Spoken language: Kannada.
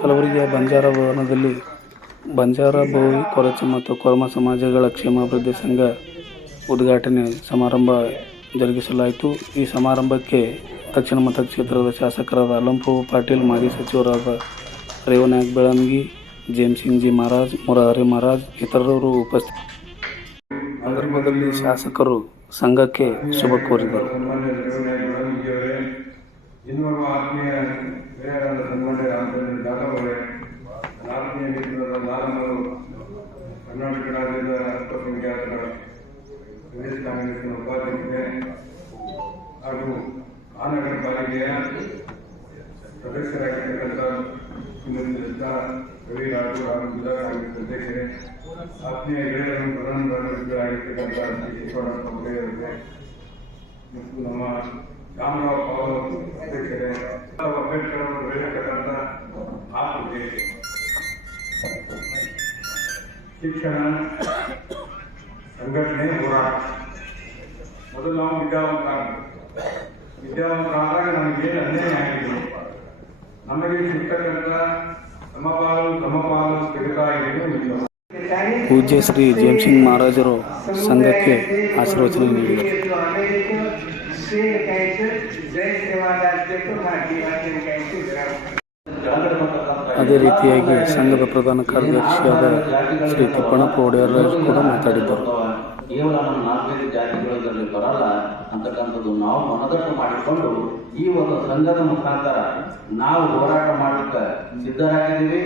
ಕಲಬುರಗಿಯ ಬಂಜಾರ ಭವನದಲ್ಲಿ ಬಂಜಾರ ಭೂಮಿ ಕೊರಚ ಮತ್ತು ಕೊರ್ಮ ಸಮಾಜಗಳ ಕ್ಷೇಮಾಭಿವೃದ್ಧಿ ಸಂಘ ಉದ್ಘಾಟನೆ ಸಮಾರಂಭ ಜರುಗಿಸಲಾಯಿತು. ಈ ಸಮಾರಂಭಕ್ಕೆ ದಕ್ಷಿಣ ಮತಕ್ಷೇತ್ರದ ಶಾಸಕರಾದ ಅಲ್ಲಂಪ್ರಭು ಪಾಟೀಲ್, ಮಾಜಿ ಸಚಿವರಾದ ರೇವನಾಯಕ್ ಬೆಳಂಗಿ ಜೇಮ್ ಸಿಂಗ್ ಜಿ ಮಹಾರಾಜ್, ಮುರಾರಿ ಮಹಾರಾಜ್ ಇತರರು ಉಪಸ್ಥಿತ ಸಂದರ್ಭದಲ್ಲಿ ಶಾಸಕರು ಸಂಘಕ್ಕೆ ಶುಭ ಕೋರಿದರು. ಸದಸ್ಯರಾಗಿರ್ತಕ್ಕಂಥ ಶ್ರೀಮತಿ ರವಿ ರಾಜು ಹಾಗೂ ಜಿಲ್ಲಾ ಕಾಂಗ್ರೆಸ್ ಅಧ್ಯಕ್ಷರೇ ಆತ್ಮೀಯ ಗೆಳೆಯರನ್ನು ಪ್ರಧಾನಮಂತ್ರಿಗಳಾಗಿರ್ತಕ್ಕಂಥ ಶ್ರೀ ಶಿವಣ್ಣ ಅವರೇ ಮತ್ತು ನಮ್ಮ ರಾಮರಾವ್ ಪಾಲ್ ಅಧ್ಯಕ್ಷರೇ ಅಂಬೇಡ್ಕರ್ ಅವರು ಬೆಳೆಯತಕ್ಕಂಥ ಆತ್ಮತೆ ಶಿಕ್ಷಣ ಸಂಘಟನೆ ಹೋರಾಟ ಮೊದಲು ನಾವು ವಿದ್ಯಾವಂತ ವಿದ್ಯಾವಂತರಾದಾಗ ನಮಗೇನು ಅನ್ಯಾಯ ಪೂಜ್ಯ ಶ್ರೀ ಜೇಮ್ ಸಿಂಗ್ ಮಹಾರಾಜರು ಸಂಘಕ್ಕೆ ಆಶೀರ್ವಚನ ನೀಡಿದರು. ಅದೇ ರೀತಿಯಾಗಿ ಸಂಘದ ಪ್ರಧಾನ ಕಾರ್ಯದರ್ಶಿಯಾದ ಶ್ರೀ ತಿಪ್ಪಣ್ಣಪ್ಪ ಒಡೆಯರ್ ಕೂಡ ಮಾತಾಡಿದ್ದರು. ಕೇವಲ ನಮ್ಮ ನಾಲ್ಕೈದು ಬರಲ್ಲ, ಅಂತಕ್ಕಂಥದ್ದು ನಾವು ಮನದಟ್ಟು ಮಾಡಿಕೊಂಡು ಈ ಒಂದು ಸಂಘದ ಮುಖಾಂತರ ನಾವು ಹೋರಾಟ ಮಾಡಲಿಕ್ಕೆ ಸಿದ್ಧರಾಗಿದ್ದೀವಿ